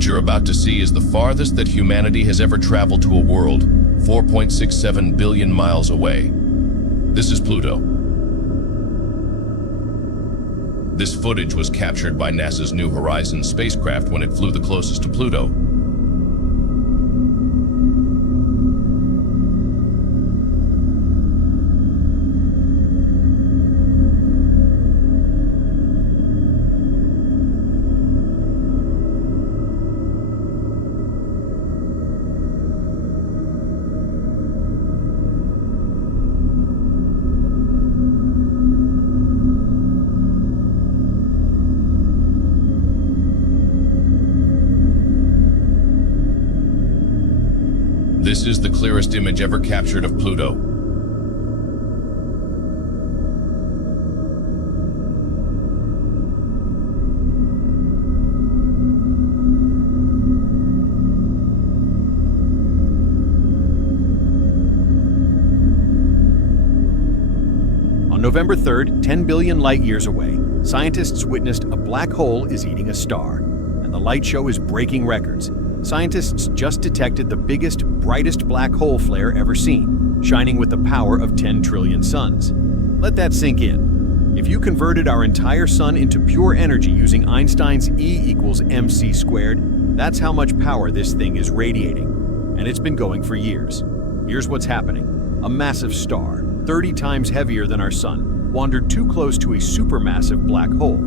What you're about to see is the farthest that humanity has ever traveled to a world, 4.67 billion miles away. This is Pluto. This footage was captured by NASA's New Horizons spacecraft when it flew the closest to Pluto. This is the clearest image ever captured of Pluto. On November 3rd, 10 billion light years away, scientists witnessed a black hole is eating a star, and the light show is breaking records. Scientists just detected the biggest, brightest black hole flare ever seen, shining with the power of 10 trillion suns. Let that sink in. If you converted our entire sun into pure energy using Einstein's E=mc², that's how much power this thing is radiating. And it's been going for years. Here's what's happening. A massive star, 30 times heavier than our sun, wandered too close to a supermassive black hole.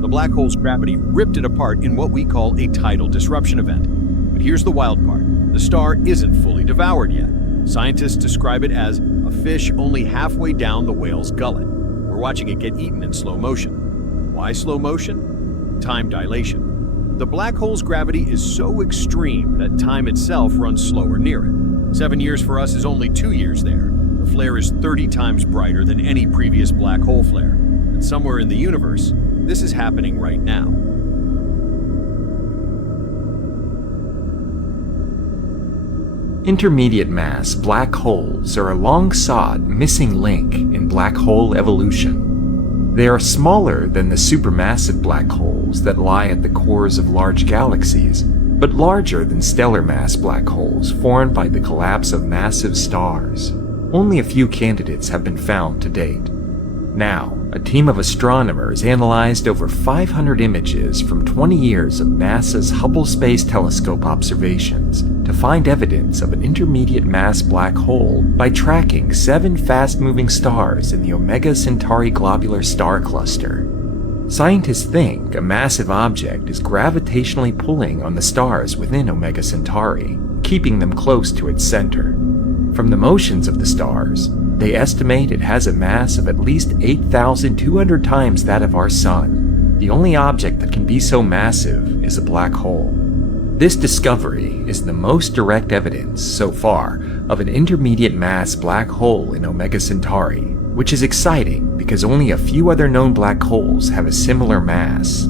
The black hole's gravity ripped it apart in what we call a tidal disruption event. But here's the wild part. The star isn't fully devoured yet. Scientists describe it as a fish only halfway down the whale's gullet. We're watching it get eaten in slow motion. Why slow motion? Time dilation. The black hole's gravity is so extreme that time itself runs slower near it. 7 years for us is only 2 years there. The flare is 30 times brighter than any previous black hole flare. And somewhere in the universe, this is happening right now. Intermediate mass black holes are a long-sought missing link in black hole evolution. They are smaller than the supermassive black holes that lie at the cores of large galaxies, but larger than stellar mass black holes formed by the collapse of massive stars. Only a few candidates have been found to date. Now, a team of astronomers analyzed over 500 images from 20 years of NASA's Hubble Space Telescope observations to find evidence of an intermediate mass black hole by tracking 7 fast-moving stars in the Omega Centauri globular star cluster. Scientists think a massive object is gravitationally pulling on the stars within Omega Centauri, keeping them close to its center. From the motions of the stars, they estimate it has a mass of at least 8,200 times that of our Sun. The only object that can be so massive is a black hole. This discovery is the most direct evidence, so far, of an intermediate mass black hole in Omega Centauri, which is exciting because only a few other known black holes have a similar mass.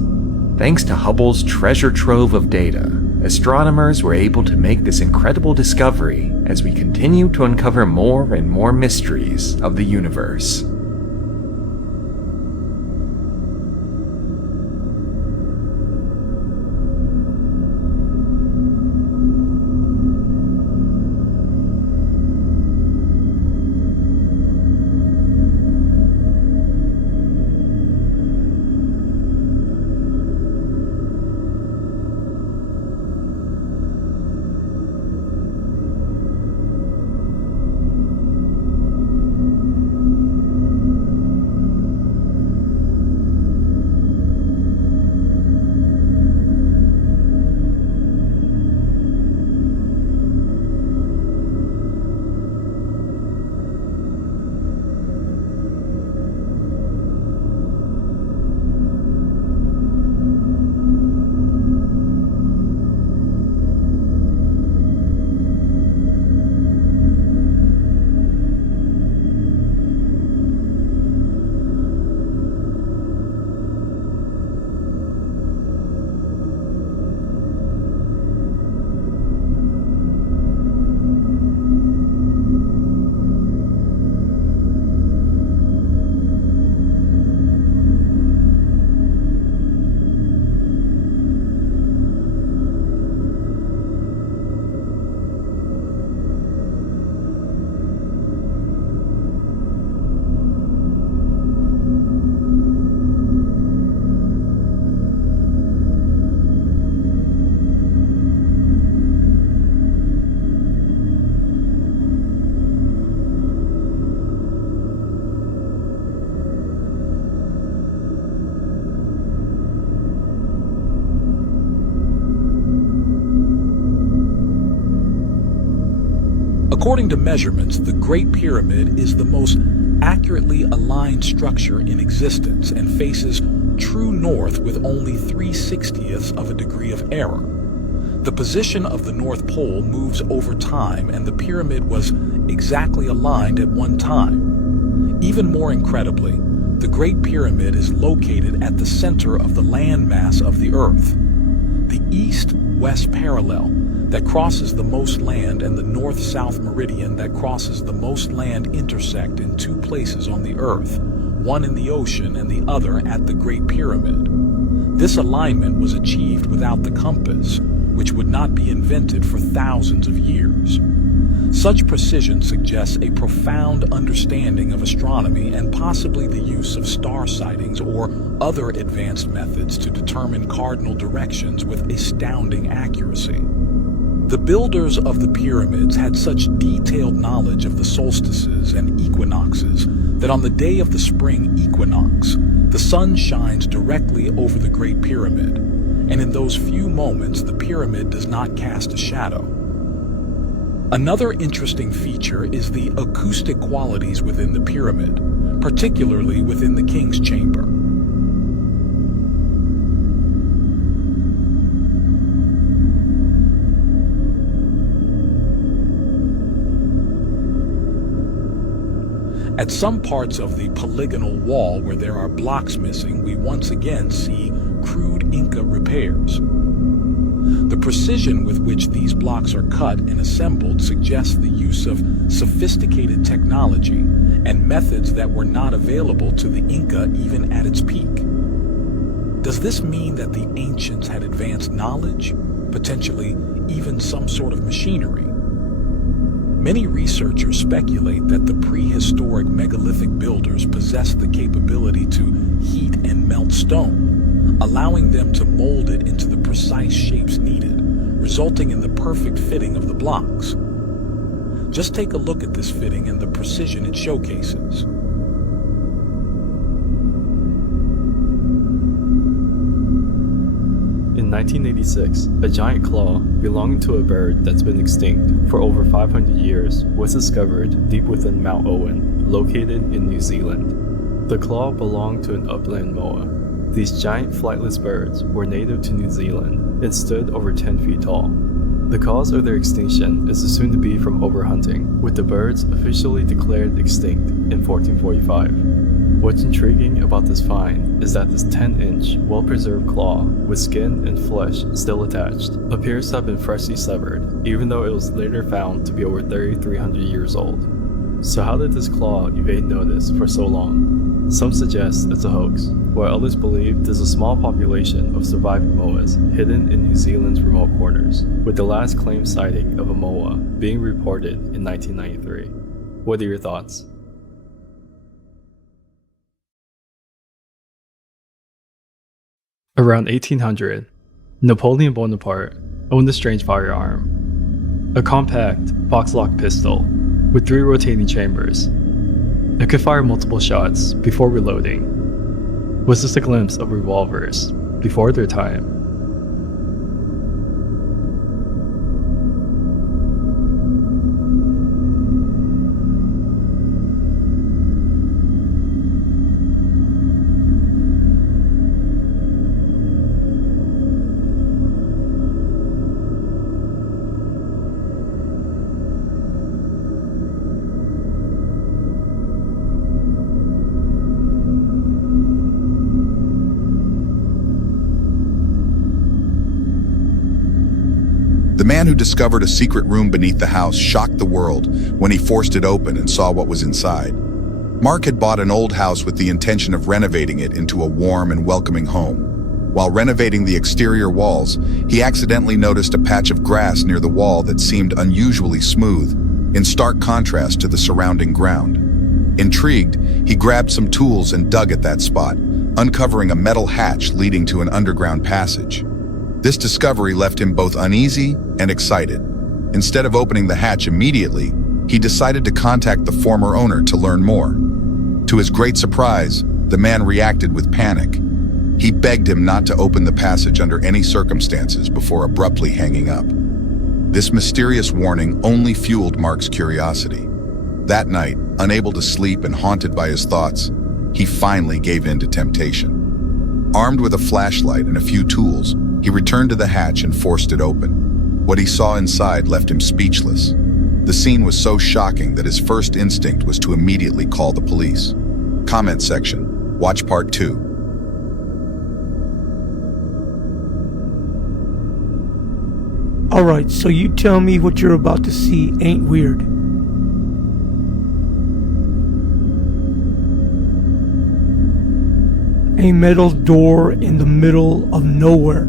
Thanks to Hubble's treasure trove of data, astronomers were able to make this incredible discovery as we continue to uncover more and more mysteries of the universe. According to measurements, the Great Pyramid is the most accurately aligned structure in existence and faces true north with only 3/60ths of a degree of error. The position of the North Pole moves over time, and the pyramid was exactly aligned at one time. Even more incredibly, the Great Pyramid is located at the center of the landmass of the Earth. The east-west parallel that crosses the most land and the north-south meridian that crosses the most land intersect in two places on the Earth, one in the ocean and the other at the Great Pyramid. This alignment was achieved without the compass, which would not be invented for thousands of years. Such precision suggests a profound understanding of astronomy and possibly the use of star sightings or other advanced methods to determine cardinal directions with astounding accuracy. The builders of the pyramids had such detailed knowledge of the solstices and equinoxes that on the day of the spring equinox, the sun shines directly over the Great Pyramid, and in those few moments the pyramid does not cast a shadow. Another interesting feature is the acoustic qualities within the pyramid, particularly within the king's chamber. At some parts of the polygonal wall where there are blocks missing, we once again see crude Inca repairs. The precision with which these blocks are cut and assembled suggests the use of sophisticated technology and methods that were not available to the Inca even at its peak. Does this mean that the ancients had advanced knowledge, potentially even some sort of machinery? Many researchers speculate that the prehistoric megalithic builders possessed the capability to heat and melt stone, allowing them to mold it into the precise shapes needed, resulting in the perfect fitting of the blocks. Just take a look at this fitting and the precision it showcases. In 1986, a giant claw belonging to a bird that's been extinct for over 500 years was discovered deep within Mount Owen, located in New Zealand. The claw belonged to an upland moa. These giant flightless birds were native to New Zealand and stood over 10 feet tall. The cause of their extinction is assumed to be from overhunting, with the birds officially declared extinct in 1445. What's intriguing about this find is that this 10-inch, well-preserved claw, with skin and flesh still attached, appears to have been freshly severed, even though it was later found to be over 3,300 years old. So how did this claw evade notice for so long? Some suggest it's a hoax, while others believe there's a small population of surviving moas hidden in New Zealand's remote corners, with the last claimed sighting of a moa being reported in 1993. What are your thoughts? Around 1800, Napoleon Bonaparte owned a strange firearm, a compact box-lock pistol with 3 rotating chambers. It could fire multiple shots before reloading. Was this a glimpse of revolvers before their time? The man who discovered a secret room beneath the house shocked the world when he forced it open and saw what was inside. Mark had bought an old house with the intention of renovating it into a warm and welcoming home. While renovating the exterior walls, he accidentally noticed a patch of grass near the wall that seemed unusually smooth, in stark contrast to the surrounding ground. Intrigued, he grabbed some tools and dug at that spot, uncovering a metal hatch leading to an underground passage. This discovery left him both uneasy and excited. Instead of opening the hatch immediately, he decided to contact the former owner to learn more. To his great surprise, the man reacted with panic. He begged him not to open the passage under any circumstances before abruptly hanging up. This mysterious warning only fueled Mark's curiosity. That night, unable to sleep and haunted by his thoughts, he finally gave in to temptation. Armed with a flashlight and a few tools, he returned to the hatch and forced it open. What he saw inside left him speechless. The scene was so shocking that his first instinct was to immediately call the police. Comment section. Watch part 2. Alright, so you tell me what you're about to see ain't weird. A metal door in the middle of nowhere.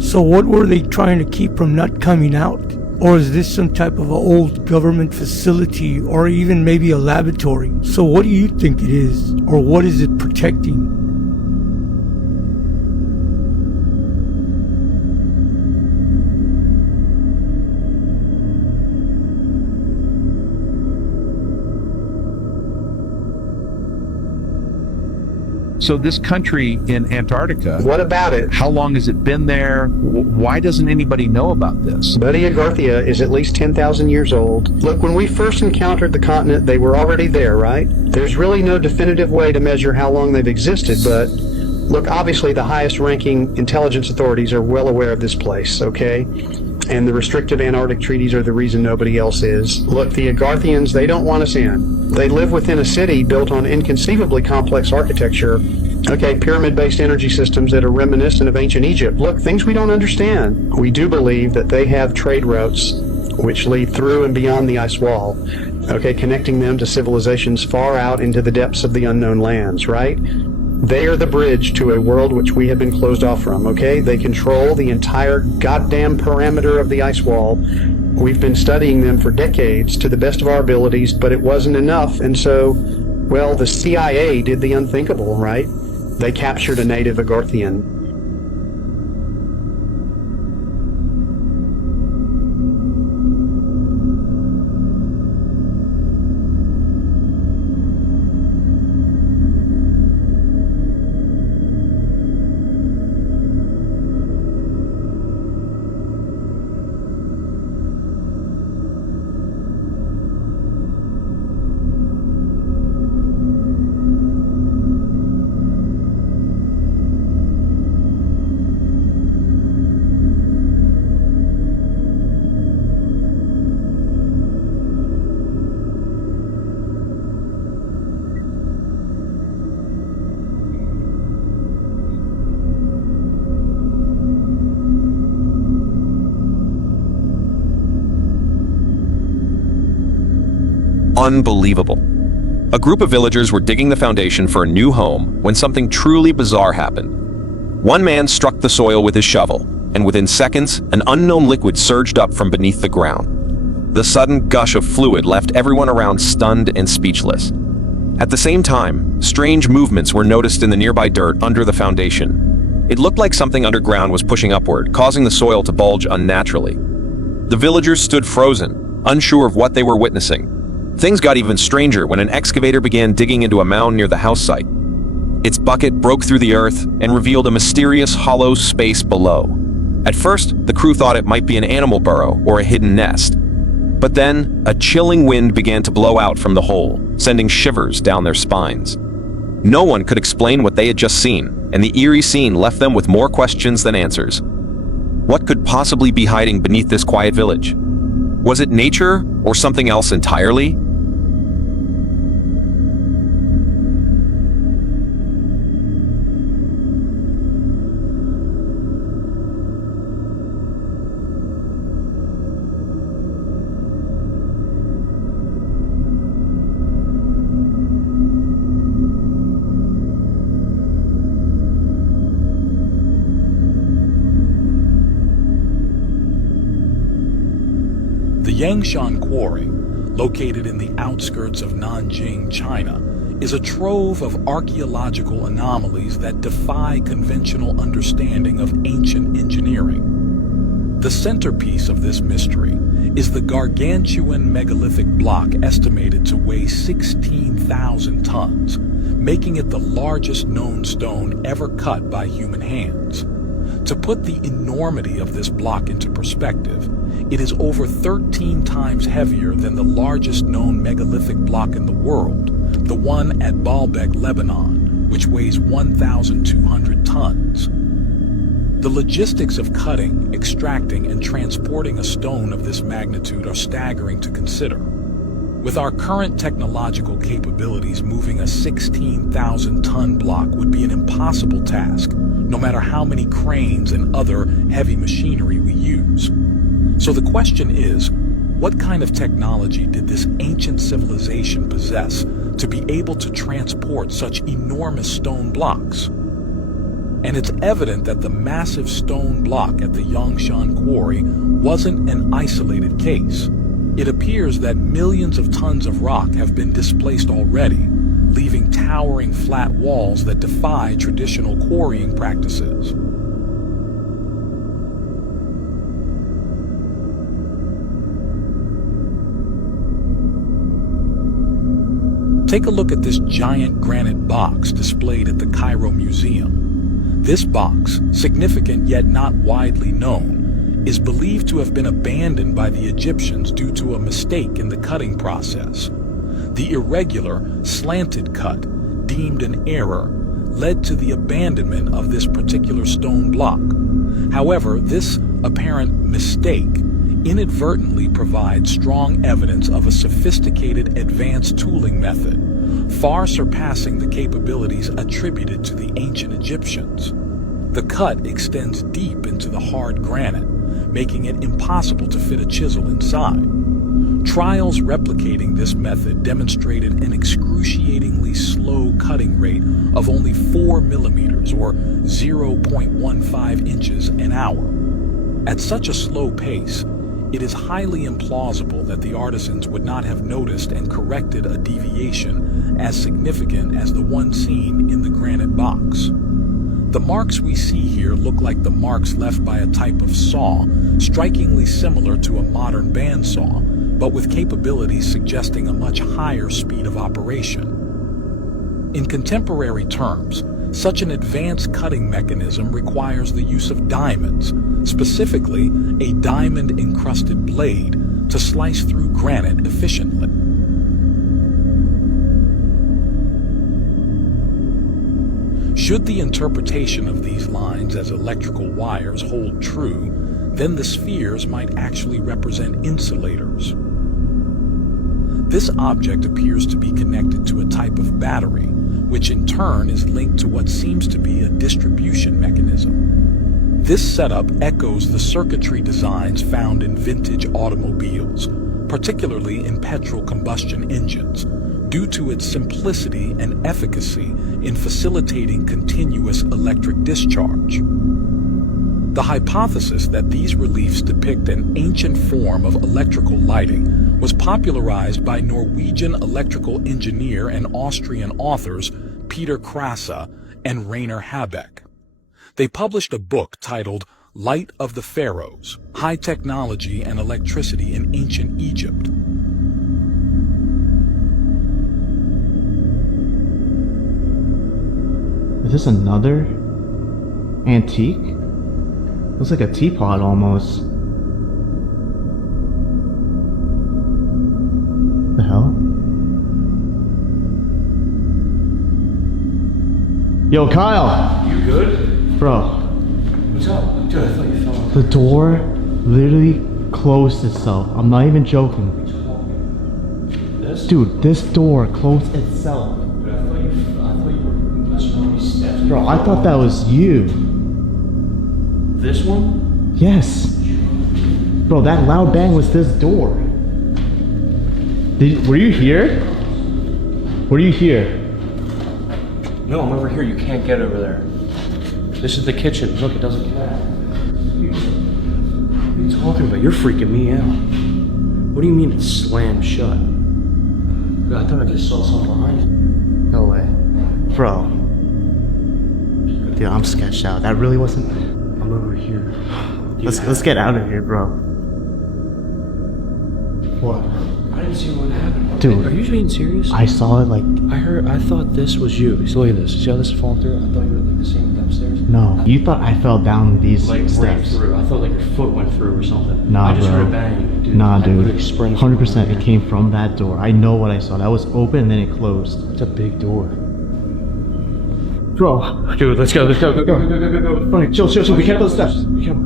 So what were they trying to keep from not coming out? Or is this some type of an old government facility, or even maybe a laboratory? So what do you think it is? Or what is it protecting? So this country in Antarctica, What about it? how long has it been there? Why doesn't anybody know about this? Buddy Agarthia is at least 10,000 years old. Look, when we first encountered the continent, they were already there, right? There's really no definitive way to measure how long they've existed, but look, obviously the highest ranking intelligence authorities are well aware of this place, okay? And the restrictive Antarctic treaties are the reason nobody else is. Look, the Agarthians, they don't want us in. They live within a city built on inconceivably complex architecture, okay, pyramid-based energy systems that are reminiscent of ancient Egypt. Look, things we don't understand. We do believe that they have trade routes which lead through and beyond the ice wall, okay, connecting them to civilizations far out into the depths of the unknown lands, right? They are the bridge to a world which we have been closed off from, okay? They control the entire goddamn parameter of the ice wall. We've been studying them for decades to the best of our abilities, but it wasn't enough, and so, well, the CIA did the unthinkable, right? They captured a native Agarthian. Unbelievable. A group of villagers were digging the foundation for a new home when something truly bizarre happened. One man struck the soil with his shovel, and within seconds, an unknown liquid surged up from beneath the ground. The sudden gush of fluid left everyone around stunned and speechless. At the same time, strange movements were noticed in the nearby dirt under the foundation. It looked like something underground was pushing upward, causing the soil to bulge unnaturally. The villagers stood frozen, unsure of what they were witnessing. Things got even stranger when an excavator began digging into a mound near the house site. Its bucket broke through the earth and revealed a mysterious hollow space below. At first, the crew thought it might be an animal burrow or a hidden nest. But then, a chilling wind began to blow out from the hole, sending shivers down their spines. No one could explain what they had just seen, and the eerie scene left them with more questions than answers. What could possibly be hiding beneath this quiet village? Was it nature or something else entirely? The Yangshan Quarry, located in the outskirts of Nanjing, China, is a trove of archaeological anomalies that defy conventional understanding of ancient engineering. The centerpiece of this mystery is the gargantuan megalithic block estimated to weigh 16,000 tons, making it the largest known stone ever cut by human hands. To put the enormity of this block into perspective, it is over 13 times heavier than the largest known megalithic block in the world, the one at Baalbek, Lebanon, which weighs 1,200 tons. The logistics of cutting, extracting, and transporting a stone of this magnitude are staggering to consider. With our current technological capabilities, moving a 16,000-ton block would be an impossible task, no matter how many cranes and other heavy machinery we use. So the question is, what kind of technology did this ancient civilization possess to be able to transport such enormous stone blocks? And it's evident that the massive stone block at the Yangshan quarry wasn't an isolated case. It appears that millions of tons of rock have been displaced already, leaving towering flat walls that defy traditional quarrying practices. Take a look at this giant granite box displayed at the Cairo Museum. This box, significant yet not widely known, is believed to have been abandoned by the Egyptians due to a mistake in the cutting process. The irregular, slanted cut, deemed an error, led to the abandonment of this particular stone block. However, this apparent mistake inadvertently provides strong evidence of a sophisticated advanced tooling method, far surpassing the capabilities attributed to the ancient Egyptians. The cut extends deep into the hard granite, making it impossible to fit a chisel inside. Trials replicating this method demonstrated an excruciatingly slow cutting rate of only 4 millimeters or 0.15 inches an hour. At such a slow pace, it is highly implausible that the artisans would not have noticed and corrected a deviation as significant as the one seen in the granite box. The marks we see here look like the marks left by a type of saw, strikingly similar to a modern bandsaw, but with capabilities suggesting a much higher speed of operation. In contemporary terms, such an advanced cutting mechanism requires the use of diamonds, specifically a diamond-encrusted blade, to slice through granite efficiently. Should the interpretation of these lines as electrical wires hold true, then the spheres might actually represent insulators. This object appears to be connected to a type of battery, which in turn is linked to what seems to be a distribution mechanism. This setup echoes the circuitry designs found in vintage automobiles, particularly in petrol combustion engines, due to its simplicity and efficacy in facilitating continuous electric discharge. The hypothesis that these reliefs depict an ancient form of electrical lighting was popularized by Norwegian electrical engineer and Austrian authors Peter Krasa and Rainer Habeck. They published a book titled Light of the Pharaohs: High Technology and Electricity in Ancient Egypt. Is this another antique? Looks like a teapot almost. The hell? Yo, Kyle! You good? Bro. What's up? Dude, I thought you fell off. The door literally closed itself. I'm not even joking. This? Dude, this door closed itself. Dude, I thought you were messing on these steps. Bro, I thought that was you. This one? Yes. Bro, that loud bang was this door. Were you here? Were you here? No, I'm over here. You can't get over there. This is the kitchen. Look, it doesn't connect. What are you talking about? You're freaking me out. What do you mean it's slammed shut? God, I thought I just saw something behind you. No way. Bro. Dude, I'm sketched out. That really wasn't... I'm over here. Let's get out of here, bro. What? I didn't see what happened. Dude. Are you being serious? I saw it like... I thought this was you. So look at this. See how this is falling through? I thought you were like the same upstairs. No, you thought I fell down these Like right steps. through. I thought like your foot went through or something. Nah, I just bro. heard a bang. Dude. Nah, I dude. would've sprinted from 100% right it here. came from that door. I know what I saw. That was open and then it closed. It's a big door. Bro, dude, let's go, let's go, go. Funny, chill. Be careful of the steps. Be careful.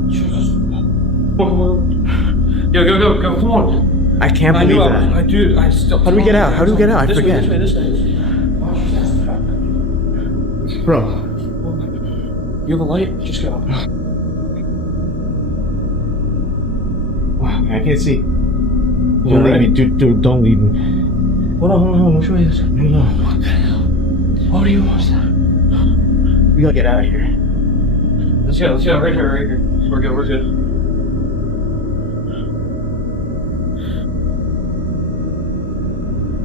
Come on. Go, come on. I can't believe that. I do, I still. How do we get out? How do we get out? I forget. This way. Bro. You have a light? Just go. Wow, I can't see. Don't leave me, dude, don't leave me. Hold on, which way is it? No. What the hell? What do you want? We gotta get out of here. Let's go, right here. We're good.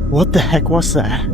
What the heck was that?